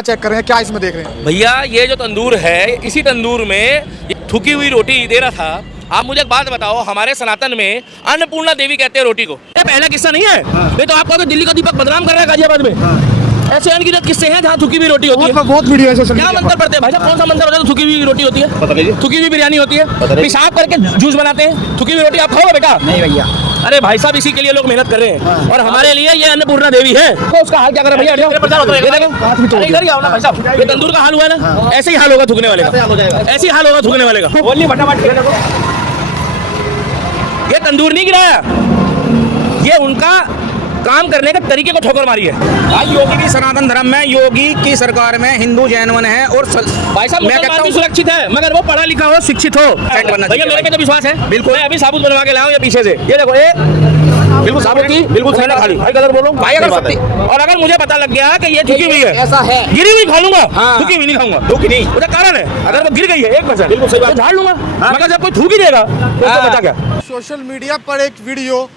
Check कर रहे हैं, क्या इसमें देख रहे हैं भैया? ये जो तंदूर है, इसी तंदूर में थुकी हुई रोटी दे रहा था। आप मुझे एक बात बताओ, हमारे सनातन में अन्नपूर्णा देवी कहते हैं रोटी को। ये पहला किस्सा नहीं है। नहीं तो आप कहोगे दिल्ली का दीपक बदनाम कर रहा है गाजियाबाद में। ऐसे अनगिनत किस्से हैं जहाँ थुकी हुई रोटी होती है। बहुत वीडियो है सोशल क्या मीडिया मंत्र पढ़ते हैं भाई साहब? कौन सा मंत्र होता है थुकी हुई रोटी होती है? थुकी हुई बिरयानी होती है, पेशाब करके जूस बनाते हैं। थुकी हुई रोटी आप खाओगे बेटा? नहीं भैया। अरे भाई साहब, इसी के लिए लोग मेहनत कर रहे हैं और हमारे लिए ये अन्नपूर्णा देवी है। तो उसका हाल क्या कर रहा है भैया? अरे इधर ही आओ ना भाई साहब। ये तंदूर का हाल हुआ है ना, ऐसे ही हाल होगा थूकने वाले का। ऐसे ही हाल होगा थूकने वाले का। ये तंदूर नहीं गिराया, ये उनका काम करने के तरीके को ठोकर मारी है। भाई योगी की सनातन धर्म में, योगी की सरकार में हिंदू जैन वन है और भाई साहब मुसलमान भी सुरक्षित है, मगर वो पढ़ा लिखा हो, शिक्षित हो। भैया मेरे पे तो विश्वास है बिल्कुल। मैं अभी साबुत बनवा के लाऊं ये पीछे से, ये देखो ये बिल्कुल साबुत की, बिल्कुल सही ना खाली। भाई गलत बोलो भाई, अगर और अगर मुझे पता लग गया कि ये थुकी हुई है, ऐसा है, गिरी हुई खा लूंगा, थुकी हुई नहीं खाऊंगा। थुकी नहीं, उसका कारण है अगर वो गिर गई है 1% बिल्कुल सही बात, झाड़ लूंगा। मगर जब कोई थूक ही देगा तो उसको बचा क्या? सोशल मीडिया पर एक वीडियो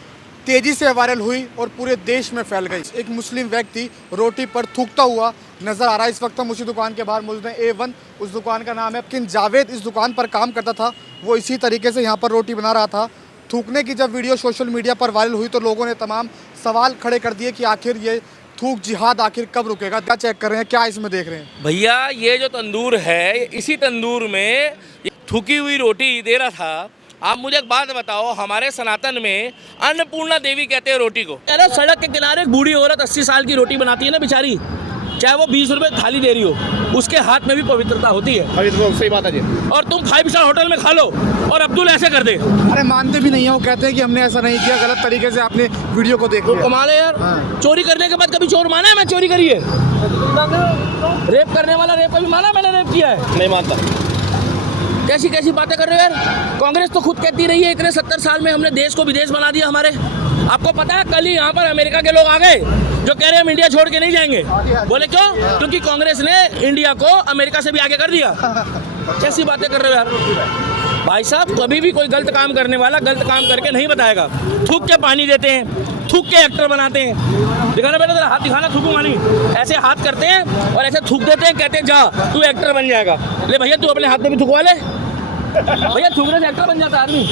तेजी से वायरल हुई और पूरे देश में फैल गई। एक मुस्लिम व्यक्ति रोटी पर थूकता हुआ नजर आ रहा है। इस वक्त हम उसी दुकान के बाहर मौजूद हैं, A1 उस दुकान का नाम है। लेकिन जावेद इस दुकान पर काम करता था, वो इसी तरीके से यहाँ पर रोटी बना रहा था। थूकने की जब वीडियो सोशल मीडिया पर वायरल हुई तो लोगों ने तमाम सवाल खड़े कर दिए कि आखिर ये थूक जिहाद आखिर कब रुकेगा। क्या चेक कर रहे हैं, क्या इसमें देख रहे हैं भैया? ये जो तंदूर है, इसी तंदूर में थुकी हुई रोटी दे रहा था। आप मुझे एक बात बताओ, हमारे सनातन में अन्नपूर्णा देवी कहते हैं रोटी को। अरे सड़क के किनारे एक बूढ़ी औरत 80 साल की रोटी बनाती है ना बेचारी, चाहे वो 20 रुपए थाली दे रही हो, उसके हाथ में भी पवित्रता होती है। सही बात है जी। और तुम 5 स्टार होटल में खा लो और अब्दुल ऐसे कर दे। अरे मानते भी नहीं है, वो कहते हैं कि हमने ऐसा नहीं किया, गलत तरीके से आपने वीडियो को देख लिया। कमाल है यार। चोरी करने के बाद कभी चोर माना है मैं चोरी करी है? रेप करने वाला रेप कभी माना मैंने रेप किया है? नहीं मानता। कैसी कैसी बातें कर रहे हो यार? कांग्रेस तो खुद कहती रही है इतने 70 साल में हमने देश को विदेश बना दिया हमारे। आपको पता है कल ही यहाँ पर अमेरिका के लोग आ गए जो कह रहे हैं हम इंडिया छोड़ के नहीं जाएंगे। बोले क्यों? क्योंकि कांग्रेस ने इंडिया को अमेरिका से भी आगे कर दिया। कैसी बातें कर रहे हो यार? भाई साहब कभी भी कोई गलत काम करने वाला गलत काम करके नहीं बताएगा। थूक के पानी देते हैं, थूक के एक्टर बनाते हैं। दिखाना बेटा, तेरा हाथ दिखाना, थूकू मानी। ऐसे हाथ करते हैं और ऐसे थूक देते हैं, कहते हैं जा तू एक्टर बन जाएगा। ले भैया तू अपने हाथ में भी थूकवा ले। भैया थूकने से एक्टर बन जाता है आदमी,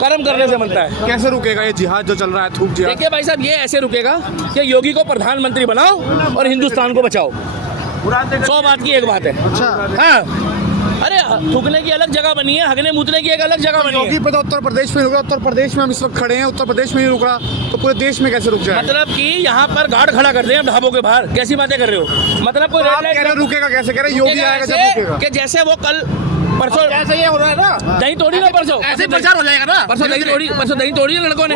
कर्म करने से बनता है। कैसे रुकेगा ये जिहाद जो चल रहा है, थूक जिहाद? देखिए भाई साहब, ये ऐसे रुकेगा कि योगी को प्रधानमंत्री बनाओ और हिंदुस्तान को बचाओ। 100 बात की एक बात है। अच्छा हाँ, अरे थूकने की अलग जगह बनी है, हगने मूतने की एक अलग जगह बनी है। योगी पता उत्तर प्रदेश में रुक रहा, उत्तर प्रदेश में हम इस वक्त खड़े हैं, उत्तर प्रदेश में ही रुक रहा तो पूरे देश में कैसे रुक जाए? मतलब कि यहाँ पर गार्ड खड़ा कर दें ढाबों के बाहर। कैसी बातें कर रहे हो? मतलब कोई रेड लाइट रुकेगा कैसे? कह रहे योगी आएगा जब रुकेगा। कि जैसे वो कल परसों ऐसा ये हो रहा है ना, दही तोड़ी ना, परसों ऐसे प्रचार हो जाएगा ना। परसों दही तोड़ी ना लड़कों ने,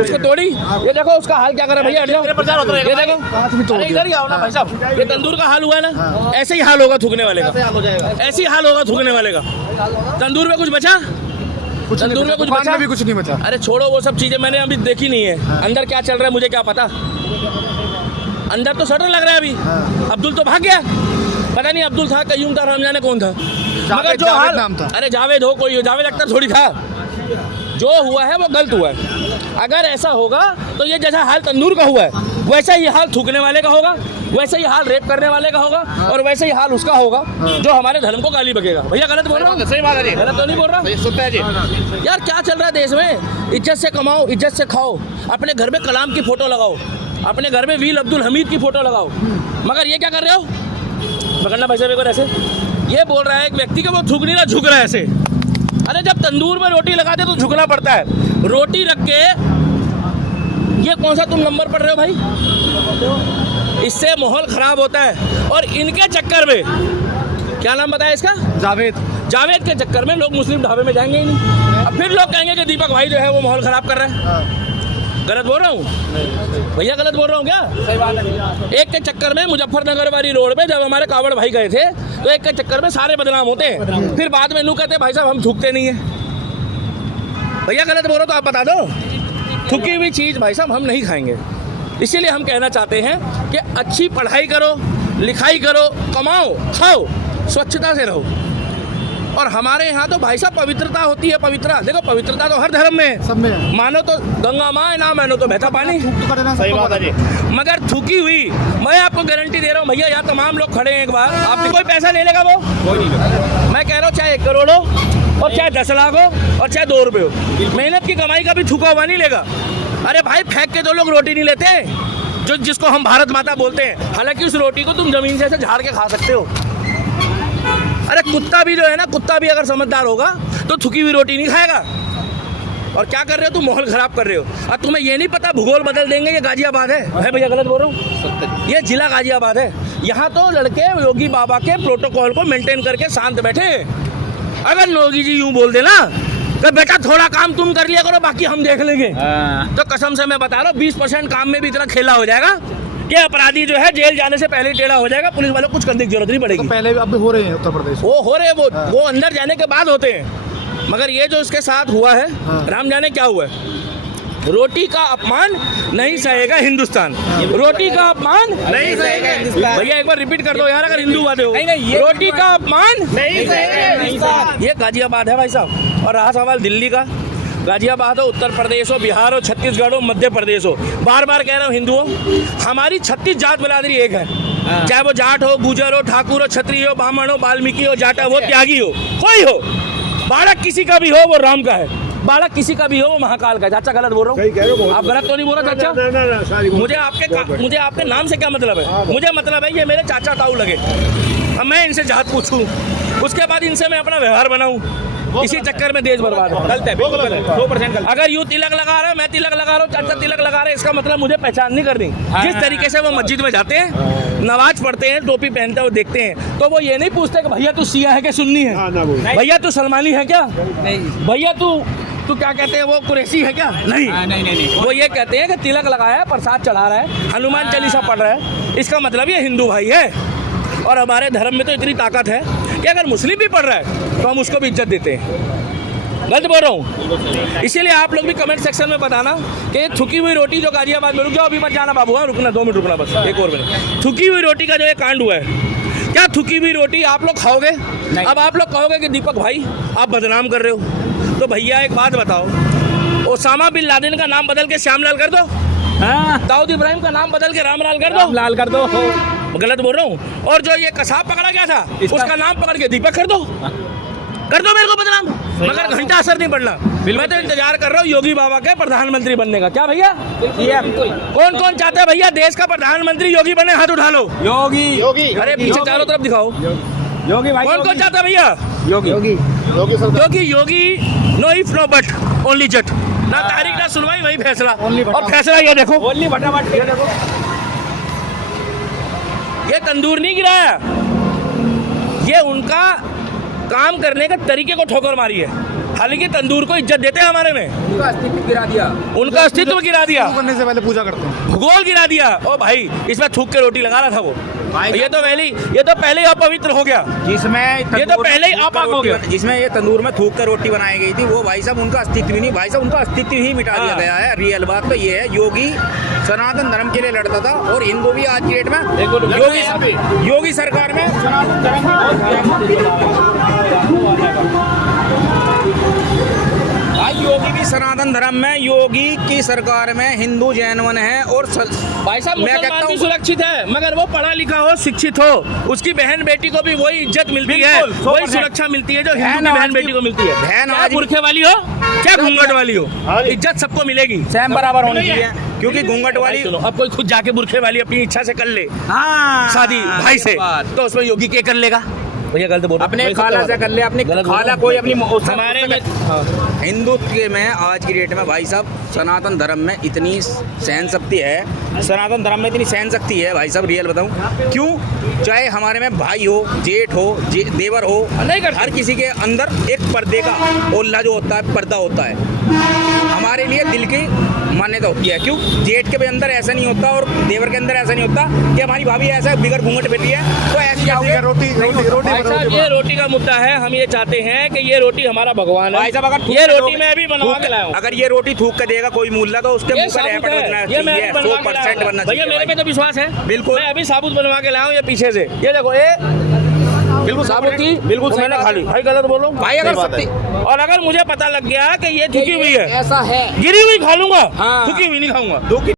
उसको तोड़ी। ये देखो उसका हाल क्या कर रहा है भैया, हट जाओ। प्रचार होता ये देखो, अरे इधर ही आओ ना भाई साहब। ये तंदूर का हाल हुआ है ना, ऐसे ही हाल होगा थूकने वाले का। ऐसे ही हाल होगा थूकने वाले का। तंदूर में कुछ बचा? तंदूर में कुछ बचा? भी कुछ नहीं बचा। अरे छोड़ो वो सब चीजें, मैंने अभी देखी नहीं है। अंदर क्या चल रहा है मुझे क्या पता। अंदर तो शटर लग रहा है अभी। अब्दुल तो भाग गया, पता नहीं अब्दुल था, कयूम था, हम जाने कौन था। मगर जो हाल, अरे जावेद हो कोई, जावेद अख्तर थोड़ी था। जो हुआ है वो गलत हुआ है। अगर ऐसा होगा तो ये जैसा हाल तंदूर का हुआ है वैसा ही हाल थूकने वाले का होगा, वैसे ही हाल रेप करने वाले का होगा और वैसे ही हाल उसका होगा जो हमारे धर्म को गाली बकेगा। भैया गलत बोल रहा हूँ? सही बात है जी, गलत तो नहीं बोल रहा? सुनता है जी। यार क्या चल रहा है देश में? इज्जत से कमाओ, इज्जत से खाओ, अपने घर में कलाम की फोटो लगाओ, अपने घर में वीर अब्दुल हमीद की फोटो लगाओ। मगर ये क्या कर रहे हो? पकड़ना पैसे को ऐसे। ये बोल रहा है एक व्यक्ति को वो थूक नहीं रहा, झुक रहा है ऐसे। अरे जब तंदूर में रोटी लगाते तो झुकना पड़ता है। रोटी रख के ये कौन सा तुम नंबर पढ़ रहे हो भाई? इससे माहौल खराब होता है और इनके चक्कर में, क्या नाम बताया इसका? जावेद के चक्कर में लोग मुस्लिम ढाबे में जाएंगे ही नहीं। अब फिर लोग कहेंगे कि दीपक भाई जो है वो माहौल खराब कर रहा है। गलत बोल रहा हूँ भैया? गलत बोल रहा हूँ क्या? सही बात है। एक के चक्कर में मुजफ्फरनगर वाली रोड पे जब हमारे कावड़ भाई गए थे तो एक के चक्कर में सारे बदनाम होते हैं। फिर बाद में नू कहते हैं भाई साहब हम थूकते नहीं है। भैया गलत बोल रहे हो तो आप बता दो। थूकी हुई चीज़ भाई साहब हम नहीं खाएंगे। इसीलिए हम कहना चाहते हैं कि अच्छी पढ़ाई करो, लिखाई करो, कमाओ, खाओ, स्वच्छता से रहो। और हमारे यहाँ तो भाई साहब पवित्रता होती है, पवित्रता देखो, पवित्रता तो हर धर्म में है, सब में है। मानो तो गंगा माँ है, ना मानो तो बहता पानी। थूक तो कर देना, सही सबको बात है पता जी। मगर थूकी हुई, मैं आपको गारंटी दे रहा हूँ भैया, यहाँ तमाम लोग खड़े हैं, एक बार आपने कोई पैसा ले लेगा वो, मैं कह रहा हूँ चाहे 1 करोड़ हो और चाहे 10 लाख हो और चाहे 2 रुपये हो, मेहनत की कमाई का भी थूका हुआ नहीं लेगा। अरे भाई फेंक के तो लोग रोटी नहीं लेते, जो जिसको हम भारत माता बोलते हैं, हालांकि उस रोटी को तुम जमीन से ऐसे झाड़ के खा सकते हो। अरे कुत्ता भी जो है ना, कुत्ता भी अगर समझदार होगा तो थुकी हुई रोटी नहीं खाएगा। और क्या कर रहे हो तुम, माहौल खराब कर रहे हो। और तुम्हें ये नहीं पता भूगोल बदल देंगे, ये गाजियाबाद है भैया, गलत बोल रहा हूँ, ये जिला गाजियाबाद है। यहाँ तो लड़के योगी बाबा के प्रोटोकॉल को मेंटेन करके शांत बैठे हैं। अगर योगी जी यूं बोल देना कि बेटा थोड़ा काम तुम कर लिया करो, बाकी हम देख लेंगे, तो कसम से मैं बता रहा हूँ 20% काम में भी इतना खेला हो जाएगा कि अपराधी जो है जेल जाने से पहले ही टेढ़ा हो जाएगा, पुलिस वालों को कुछ करने की जरूरत नहीं पड़ेगी। तो पहले भी अब भी हो रहे हैं उत्तर प्रदेश, वो हो रहे हैं, वो अंदर जाने के बाद होते हैं। मगर ये जो इसके साथ हुआ है, राम जाने क्या हुआ है। रोटी का अपमान नहीं सहेगा हिंदुस्तान, रोटी का अपमान नहीं सहेगा हिंदुस्तान। भैया एक बार रिपीट कर दो यार, अगर हिंदू वादे हो, रोटी का अपमान नहीं सहेगा हिंदुस्तान। ये गाजियाबाद है भाई साहब। और रहा सवाल दिल्ली का, गाजियाबाद हो, उत्तर प्रदेश हो, बिहार हो, छत्तीसगढ़ हो, मध्य प्रदेश हो, बार बार कह रहा हूँ हिंदू हो, हमारी 36 जात बिरादरी एक है, चाहे वो जाट हो, गुजर हो, ठाकुर हो, क्षत्रिय हो, ब्राह्मण हो, वाल्मीकि हो, जाटा हो, त्यागी हो, कोई हो, बालक किसी का भी हो वो राम का है, बालक किसी का भी हो वो महाकाल का है। चाचा गलत बोल रहा हूँ, आप गलत तो नहीं बोल रहे चाचा। मुझे आपके नाम से क्या मतलब है, मुझे मतलब है ये मेरे चाचा ताऊ लगे, अब मैं इनसे जात पूछूं, उसके बाद इनसे मैं अपना व्यवहार बनाऊं, इसी चक्कर में देश बर्बाद है। गलत है, 2% गलत। अगर यूँ तिलक लगा रहे हो, मैं तिलक लगा रहा हूँ, चाचा तिलक लगा रहे हैं, इसका मतलब मुझे पहचान नहीं करनी। जिस तरीके से वो मस्जिद में जाते हैं, नमाज पढ़ते हैं, टोपी पहनते हुए देखते हैं, तो वो ये नहीं पूछते कि भैया तू शिया है कि सुन्नी है, भैया तू सलमानी है क्या, भैया तू क्या कहते हैं वो कुरैशी है क्या, नहीं, वो ये कहते हैं कि तिलक लगाया है, प्रसाद चढ़ा रहा है, हनुमान चालीसा पढ़ रहा है, इसका मतलब ये हिंदू भाई है। और हमारे धर्म में तो इतनी ताकत है कि अगर मुस्लिम भी पढ़ रहा है तो हम उसको भी इज्जत देते हैं। गलत बोल रहा हूँ, इसीलिए आप लोग भी कमेंट सेक्शन में बताना कि थुकी हुई रोटी जो गाजियाबाद में, रुक जाओ अभी मत जाना बाबू, रुकना 2 मिनट रुकना बस, एक और मिनट। थुकी हुई रोटी का जो ये कांड हुआ है, क्या थुकी हुई रोटी आप लोग खाओगे? अब आप लोग कहोगे कि दीपक भाई आप बदनाम कर रहे हो, तो भैया एक बात बताओ, ओसामा बिन लादेन का नाम बदल के श्यामलाल कर दो, दाऊद इब्राहिम का नाम बदल के रामलाल कर दो, लाल कर दो, गलत बोल रहा हूँ। और जो ये कसाब पकड़ा गया था उसका नाम पकड़ के दीपक कर दो मेरे को बदनाम, मगर घंटा असर नहीं पड़ना। मैं तो इंतजार कर रहा हूँ योगी बाबा के प्रधानमंत्री बनने का। क्या भैया, कौन कौन चाहता है भैया देश का प्रधानमंत्री योगी बने, हाथ उठा लो। योगी अरे पीछे चारों तरफ दिखाओ, योगी भाई, कौन कौन चाहता है भैया Yogi no if no but only Jat, ना तारीख ना सुनवाई वही फैसला, और फैसला ये देखो, ओनली फटाफट, ये देखो, ये तंदूर नहीं गिराया, ये उनका काम करने का तरीके को ठोकर मारी है। हालांकि तंदूर को इज्जत देते हैं हमारे में, उनका अस्तित्व गिरा दिया, करने से पहले पूजा करते हैं, भूगोल गिरा दिया। ओ भाई इसमें थूक के रोटी लगा रहा था वो, ये तो पहले ही अपवित्र हो गया, जिसमें ये तो पहले ही अपाक हो गया, जिसमें ये तंदूर में थूक कर रोटी बनाई गई थी, वो भाई साहब उनका अस्तित्व ही नहीं, भाई साहब उनका अस्तित्व ही मिटा दिया गया है। रियल बात तो ये है, योगी सनातन धर्म के लिए लड़ता था, और हिंदू भी आज की डेट में योगी सरकार में सनातन योगी भी सनातन धर्म में, योगी की सरकार में हिंदू जैनवन है। और भाई साहब मुसलमान भी सुरक्षित है, मगर वो पढ़ा लिखा हो, शिक्षित हो, उसकी बहन बेटी को भी वही इज्जत मिलती है, वही सुरक्षा मिलती है जो हिंदू की बहन बेटी को मिलती है। बहन आज बुरखे वाली हो चाहे घूंघट वाली हो, इज्जत सबको मिलेगी, सेम बराबर होनी चाहिए। क्योंकि घूंघट वाली, अब कोई खुद जाके बुरखे वाली अपनी इच्छा से कर ले शादी भाई से, तो उसमें योगी क्या कर लेगा भैया? गलत बोल, अपने खाला से कर ले, अपनी खाला कोई अपनी हमारे में हिंदुत्व में आज की डेट में भाई साहब सनातन धर्म में इतनी सहन शक्ति है, सनातन धर्म में इतनी सहन शक्ति है भाई साहब, रियल बताऊं क्यों, चाहे हमारे में भाई हो, जेठ हो, देवर हो, हर किसी के अंदर एक पर्दे का ओल्ला जो होता है, पर्दा होता है। हमारे लिए दिल की मान्यता होती है, क्यों जेठ के भी अंदर ऐसा नहीं होता और देवर के अंदर ऐसा नहीं होता कि हमारी भाभी ऐसा बिगड़ घूंघट बैठी है तो ऐसी ये रोटी का मुद्दा है। हम ये चाहते हैं कि ये रोटी हमारा भगवान है, ये रोटी मैं भी बनवा के लाया हूं। अगर ये रोटी थूक कर देगा कोई मुल्ला तो उसके मुंह पर रैपट बजना चाहिए, 100% बनना चाहिए। भैया मेरे पे तो विश्वास है, बिल्कुल। मैं अभी साबुत बनवा के लाया हूं, ये पीछे से ये देखो, ये बिल्कुल साबुत थी, बिल्कुल मैंने खा ली। भाई गलत बोलो भाई अगर सत्य और अगर मुझे पता लग गया कि ये झुकी हुई है, ऐसा है गिरी हुई खा लूंगा, हाँ। झुकी हुई नहीं खाऊंगा। 2